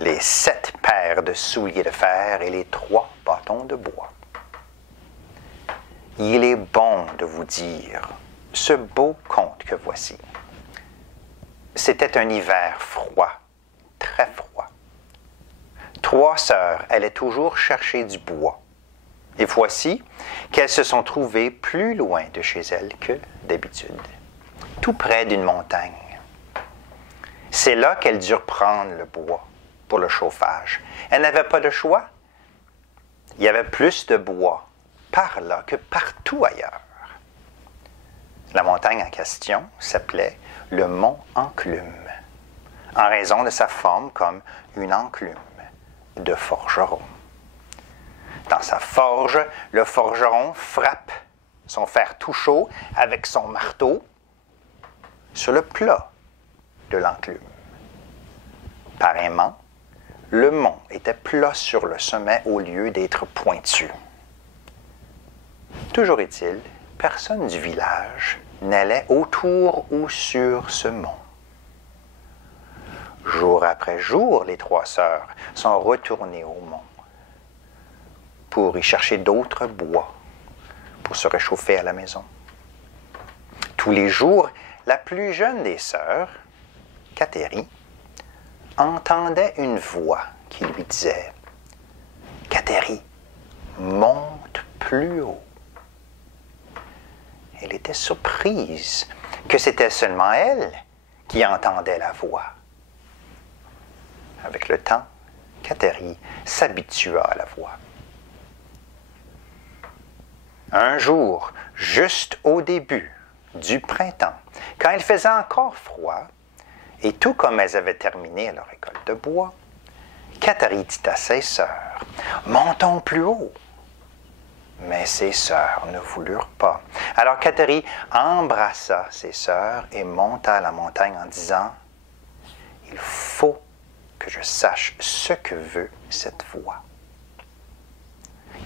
les 7 paires de souliers de fer et les 3 bâtons de bois. Il est bon de vous dire ce beau conte que voici. C'était un hiver froid, très froid. 3 sœurs allaient toujours chercher du bois. Et voici qu'elles se sont trouvées plus loin de chez elles que d'habitude, tout près d'une montagne. C'est là qu'elles durent prendre le bois pour le chauffage. Elles n'avaient pas de choix. Il y avait plus de bois par là que partout ailleurs. La montagne en question s'appelait le mont Enclume, en raison de sa forme comme une enclume de forgeron. Dans sa forge, le forgeron frappe son fer tout chaud avec son marteau sur le plat de l'enclume. Pareillement, le mont était plat sur le sommet au lieu d'être pointu. Toujours est-il, personne du village n'allait autour ou sur ce mont. Jour après jour, les 3 sœurs sont retournées au mont pour y chercher d'autres bois pour se réchauffer à la maison. Tous les jours, la plus jeune des sœurs, Cathérie, entendait une voix qui lui disait « Cathérie, monte plus haut ». Elle était surprise que c'était seulement elle qui entendait la voix. Avec le temps, Cathérie s'habitua à la voix. Un jour, juste au début du printemps, quand il faisait encore froid, et tout comme elles avaient terminé leur école de bois, Cathérie dit à ses sœurs « Montons plus haut ». Mais ses sœurs ne voulurent pas. Alors Cathérie embrassa ses sœurs et monta la montagne en disant « Il faut que je sache ce que veut cette voix. »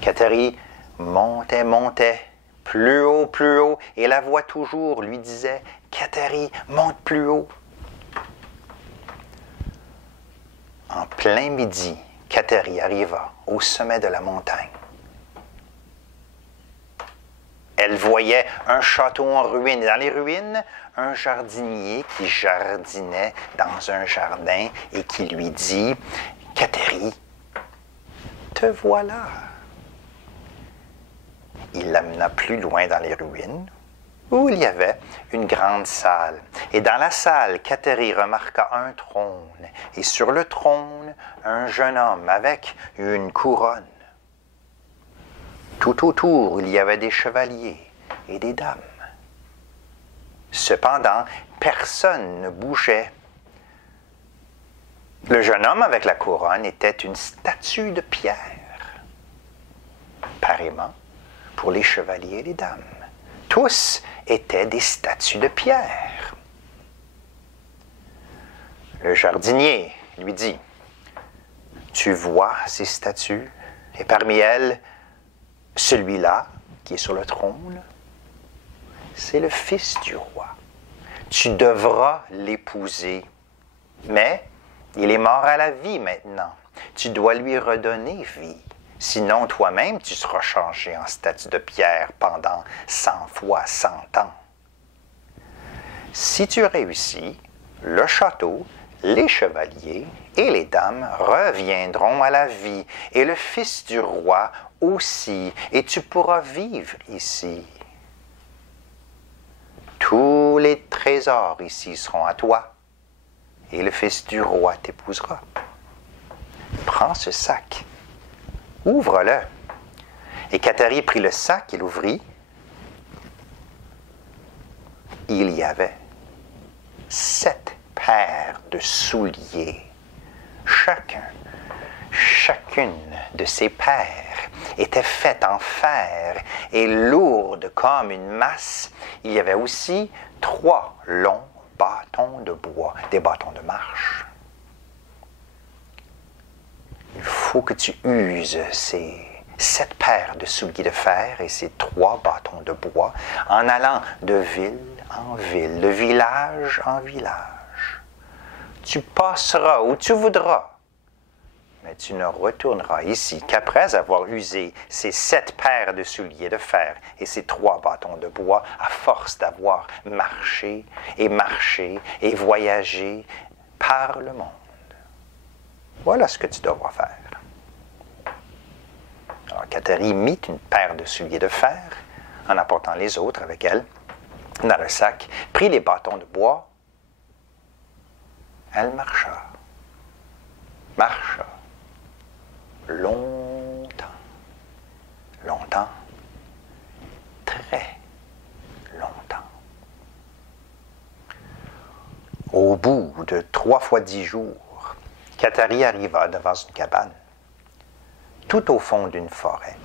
Cathérie montait, plus haut, et la voix toujours lui disait « Cathérie, monte plus haut ». En plein midi, Cathérie arriva au sommet de la montagne. Elle voyait un château en ruine, et dans les ruines, un jardinier qui jardinait dans un jardin et qui lui dit « Cathérie, te voilà ». Il l'amena plus loin dans les ruines, où il y avait une grande salle. Et dans la salle, Cathérie remarqua un trône, et sur le trône, un jeune homme avec une couronne. Tout autour, il y avait des chevaliers et des dames. Cependant, personne ne bougeait. Le jeune homme avec la couronne était une statue de pierre. Pareillement, pour les chevaliers et les dames. Tous étaient des statues de pierre. Le jardinier lui dit « Tu vois ces statues, et parmi elles, celui-là qui est sur le trône, c'est le fils du roi. Tu devras l'épouser, mais il est mort à la vie maintenant. Tu dois lui redonner vie. Sinon, toi-même, tu seras changé en statue de pierre pendant 100 fois 100 ans. Si tu réussis, le château, les chevaliers et les dames reviendront à la vie, et le fils du roi aussi, et tu pourras vivre ici. Tous les trésors ici seront à toi, et le fils du roi t'épousera. Prends ce sac. Ouvre-le. » Et Cathérie prit le sac et l'ouvrit. Il y avait 7 paires de souliers. Chacune de ces paires était faite en fer et lourde comme une masse. Il y avait aussi 3 longs bâtons de bois, des bâtons de marche. Il faut que tu uses ces 7 paires de souliers de fer et ces 3 bâtons de bois en allant de ville en ville, de village en village. Tu passeras où tu voudras mais tu ne retourneras ici qu'après avoir usé ces 7 paires de souliers de fer et ces 3 bâtons de bois à force d'avoir marché et voyagé par le monde. Voilà ce que tu devras faire. Alors, Kateri mit une paire de souliers de fer, en apportant les autres avec elle, dans le sac, prit les bâtons de bois. Elle marcha, longtemps, très longtemps. Au bout de 3 fois 10 jours, Kateri arriva devant une cabane, tout au fond d'une forêt,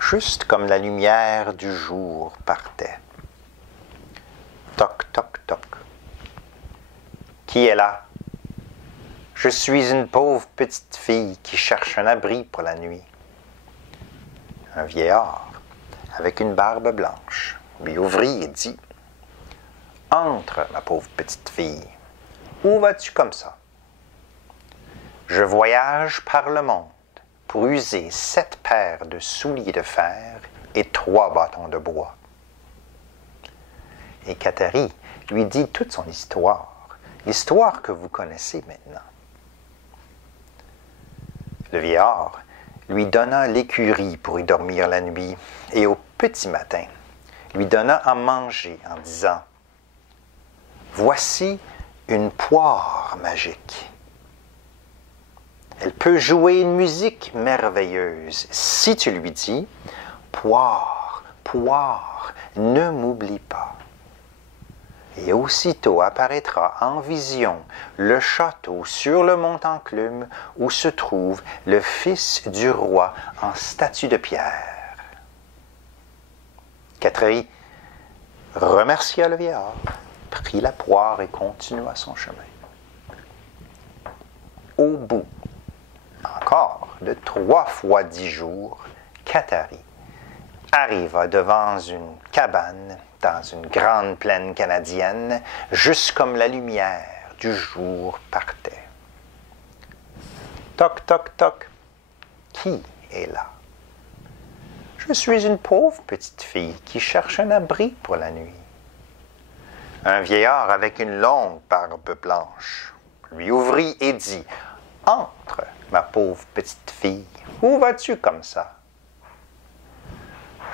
juste comme la lumière du jour partait. Toc, toc, toc. Qui est là? Je suis une pauvre petite fille qui cherche un abri pour la nuit. Un vieillard, avec une barbe blanche, lui ouvrit et dit: Entre, ma pauvre petite fille. Où vas-tu comme ça? Je voyage par le monde pour user 7 paires de souliers de fer et 3 bâtons de bois. Et Kateri lui dit toute son histoire, l'histoire que vous connaissez maintenant. Le vieillard lui donna l'écurie pour y dormir la nuit, et au petit matin, lui donna à manger en disant: Voici une poire magique. Elle peut jouer une musique merveilleuse si tu lui dis: Poire, poire, ne m'oublie pas. Et aussitôt apparaîtra en vision le château sur le mont Enclume où se trouve le fils du roi en statue de pierre. Kateri remercia le vieillard, prit la poire et continua son chemin. Au bout encore de 3 fois 10 jours, Kateri arriva devant une cabane dans une grande plaine canadienne, juste comme la lumière du jour partait. Toc, toc, toc. Qui est là? Je suis une pauvre petite fille qui cherche un abri pour la nuit. Un vieillard avec une longue barbe blanche lui ouvrit et dit: Entre, ma pauvre petite fille. Où vas-tu comme ça?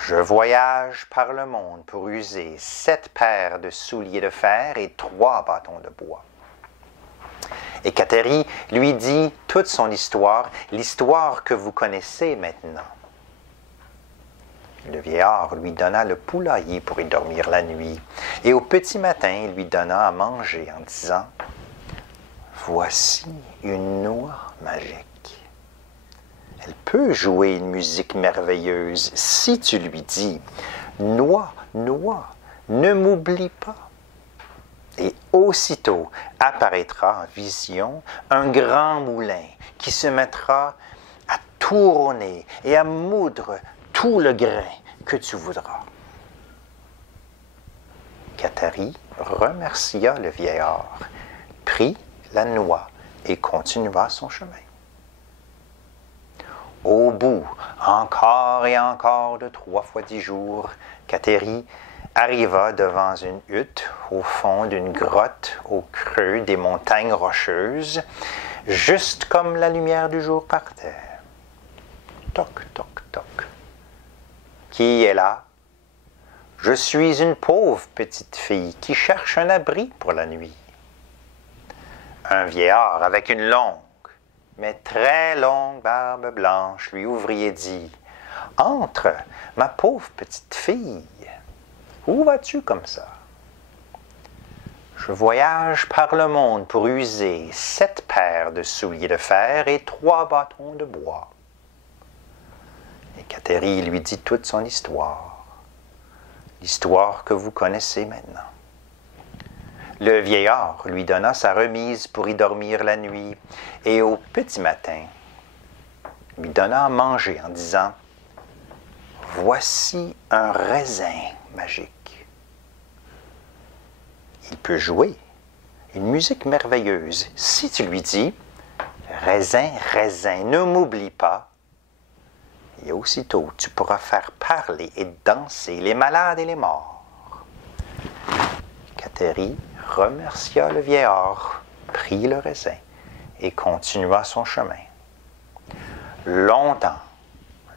Je voyage par le monde pour user 7 paires de souliers de fer et 3 bâtons de bois. Et Kateri lui dit toute son histoire, l'histoire que vous connaissez maintenant. Le vieillard lui donna le poulailler pour y dormir la nuit, et au petit matin, il lui donna à manger en disant: Voici une noix magique. Elle peut jouer une musique merveilleuse si tu lui dis: Noix, noix, ne m'oublie pas. Et aussitôt apparaîtra en vision un grand moulin qui se mettra à tourner et à moudre tout le grain que tu voudras. Kateri remercia le vieillard, prit la noix et continua son chemin. Au bout, encore et encore de 3 fois 10 jours, Kateri arriva devant une hutte au fond d'une grotte au creux des montagnes rocheuses, juste comme la lumière du jour partait. Toc, toc, toc. Qui est là? Je suis une pauvre petite fille qui cherche un abri pour la nuit. Un vieillard avec une longue, mais très longue barbe blanche lui ouvrit et dit: Entre, ma pauvre petite fille. Où vas-tu comme ça? Je voyage par le monde pour user 7 paires de souliers de fer et 3 bâtons de bois. Et Kateri lui dit toute son histoire, l'histoire que vous connaissez maintenant. Le vieillard lui donna sa remise pour y dormir la nuit, et au petit matin, lui donna à manger en disant: Voici un raisin magique. Il peut jouer une musique merveilleuse si tu lui dis: Raisin, raisin, ne m'oublie pas. Et aussitôt, tu pourras faire parler et danser les malades et les morts. Kateri remercia le vieillard, prit le raisin et continua son chemin. Longtemps,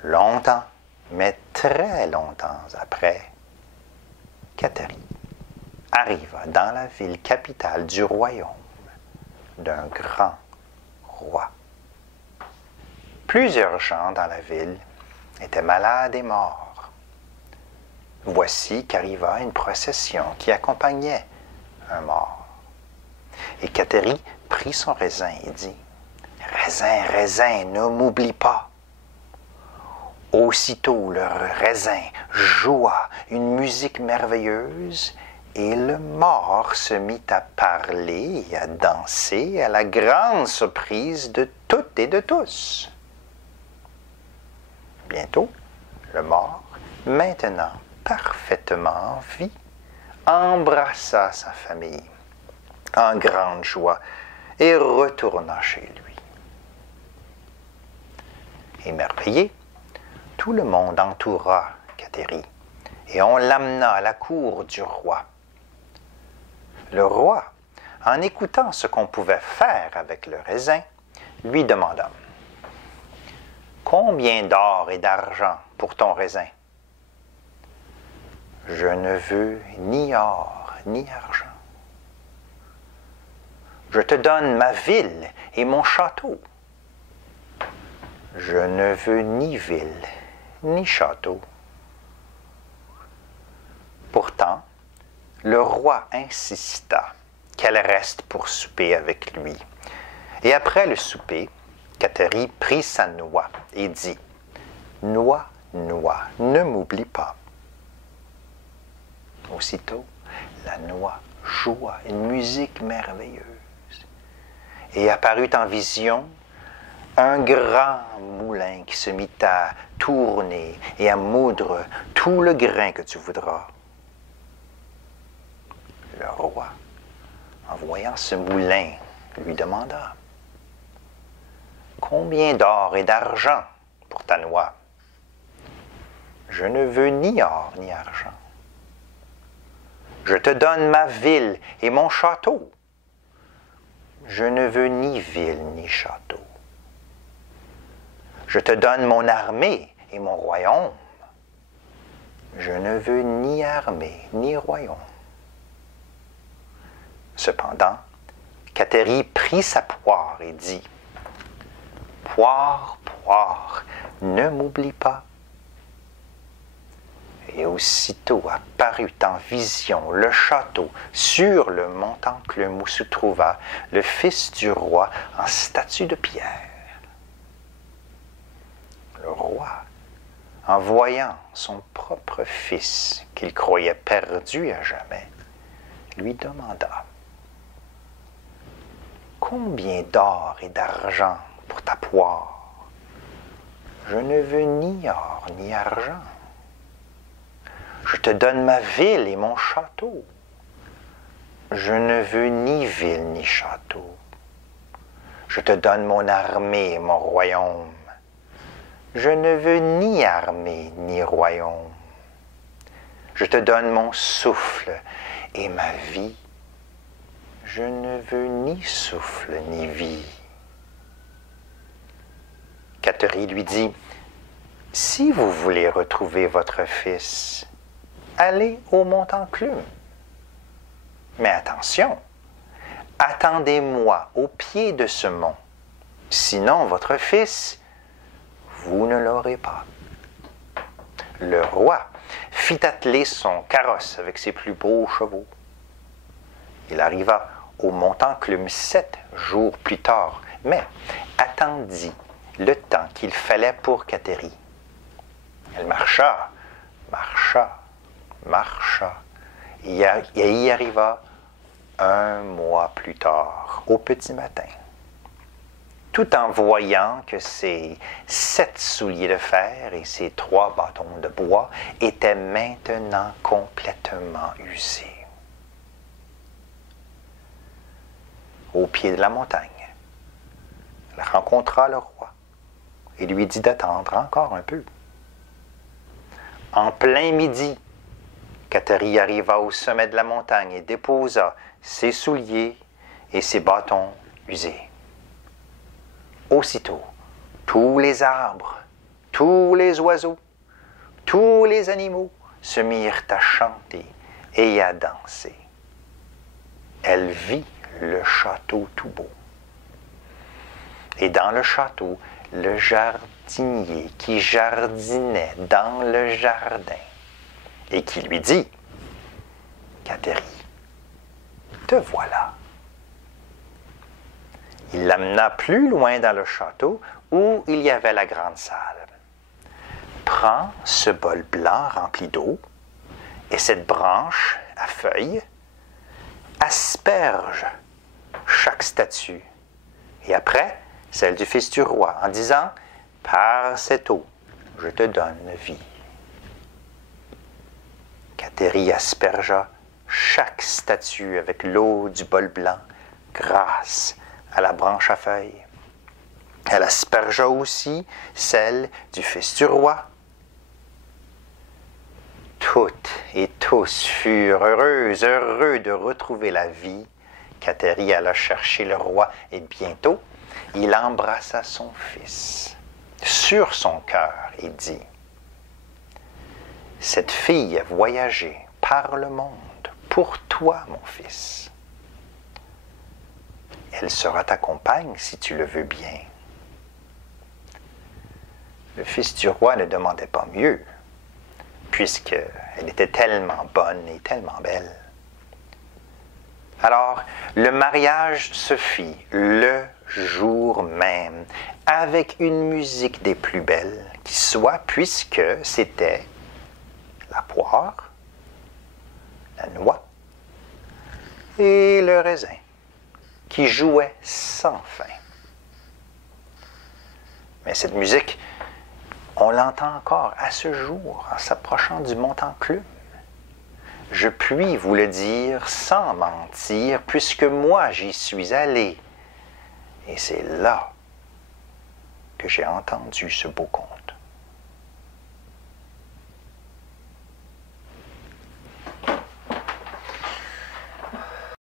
longtemps, mais très longtemps après, Kateri arriva dans la ville capitale du royaume d'un grand roi. Plusieurs gens dans la ville étaient malades et morts. Voici qu'arriva une procession qui accompagnait un mort. Et Kateri prit son raisin et dit, « Raisin, raisin, ne m'oublie pas. » Aussitôt le raisin joua une musique merveilleuse et le mort se mit à parler et à danser à la grande surprise de toutes et de tous. Bientôt, le mort, maintenant parfaitement en vie, embrassa sa famille en grande joie et retourna chez lui. Émerveillé, tout le monde entoura Kateri et on l'amena à la cour du roi. Le roi, en écoutant ce qu'on pouvait faire avec le raisin, lui demanda « Combien d'or et d'argent pour ton raisin? » « Je ne veux ni or ni argent. Je te donne ma ville et mon château. Je ne veux ni ville ni château. » Pourtant, le roi insista qu'elle reste pour souper avec lui. Et après le souper, Kateri prit sa noix et dit, « Noix, noix, ne m'oublie pas. » Aussitôt, la noix joua une musique merveilleuse et apparut en vision un grand moulin qui se mit à tourner et à moudre tout le grain que tu voudras. Le roi, en voyant ce moulin, lui demanda « Combien d'or et d'argent pour ta noix? » « Je ne veux ni or ni argent. Je te donne ma ville et mon château. Je ne veux ni ville ni château. Je te donne mon armée et mon royaume. Je ne veux ni armée ni royaume. » Cependant, Kateri prit sa poire et dit, « Poire, poire, ne m'oublie pas. » Et aussitôt apparut en vision le château sur le montanclume où se trouva le fils du roi en statue de pierre. Le roi, en voyant son propre fils qu'il croyait perdu à jamais, lui demanda « Combien d'or et d'argent pour ta poire? Je ne veux ni or ni argent. Je te donne ma ville et mon château. Je ne veux ni ville ni château. Je te donne mon armée et mon royaume. Je ne veux ni armée ni royaume. Je te donne mon souffle et ma vie. Je ne veux ni souffle ni vie. » Kateri lui dit, « Si vous voulez retrouver votre fils, allez au montanclume. Mais attention, attendez-moi au pied de ce mont. Sinon, votre fils, vous ne l'aurez pas. » Le roi fit atteler son carrosse avec ses plus beaux chevaux. Il arriva au montanclume 7 jours plus tard, mais attendit le temps qu'il fallait pour Kateri. Elle marcha, marcha, marcha, et y arriva un mois plus tard, au petit matin, tout en voyant que ses 7 souliers de fer et ses 3 bâtons de bois étaient maintenant complètement usés. Au pied de la montagne, Elle rencontra le roi et lui dit d'attendre encore un peu. En plein midi, Catherine arriva au sommet de la montagne et déposa ses souliers et ses bâtons usés. Aussitôt, tous les arbres, tous les oiseaux, tous les animaux se mirent à chanter et à danser. Elle vit le château tout beau. Et dans le château, le jardinier qui jardinait dans le jardin et qui lui dit « Catherine, te voilà. » Il l'amena plus loin dans le château où il y avait la grande salle. Prends ce bol blanc rempli d'eau et cette branche à feuilles, asperge chaque statue et après celle du fils du roi en disant « Par cette eau, je te donne vie. » Catherine aspergea chaque statue avec l'eau du bol blanc grâce à la branche à feuilles. Elle aspergea aussi celle du fils du roi. Toutes et tous furent heureux de retrouver la vie. Catherine alla chercher le roi et bientôt, il embrassa son fils sur son cœur et dit « Cette fille a voyagé par le monde pour toi, mon fils. Elle sera ta compagne si tu le veux bien. » Le fils du roi ne demandait pas mieux, puisqu'elle était tellement bonne et tellement belle. Alors, le mariage se fit le jour même, avec une musique des plus belles qui soit, puisque c'était la poire, la noix et le raisin qui jouaient sans fin. Mais cette musique, on l'entend encore à ce jour en s'approchant du Montenclume. Je puis vous le dire sans mentir, puisque moi j'y suis allé. Et c'est là que j'ai entendu ce beau conte.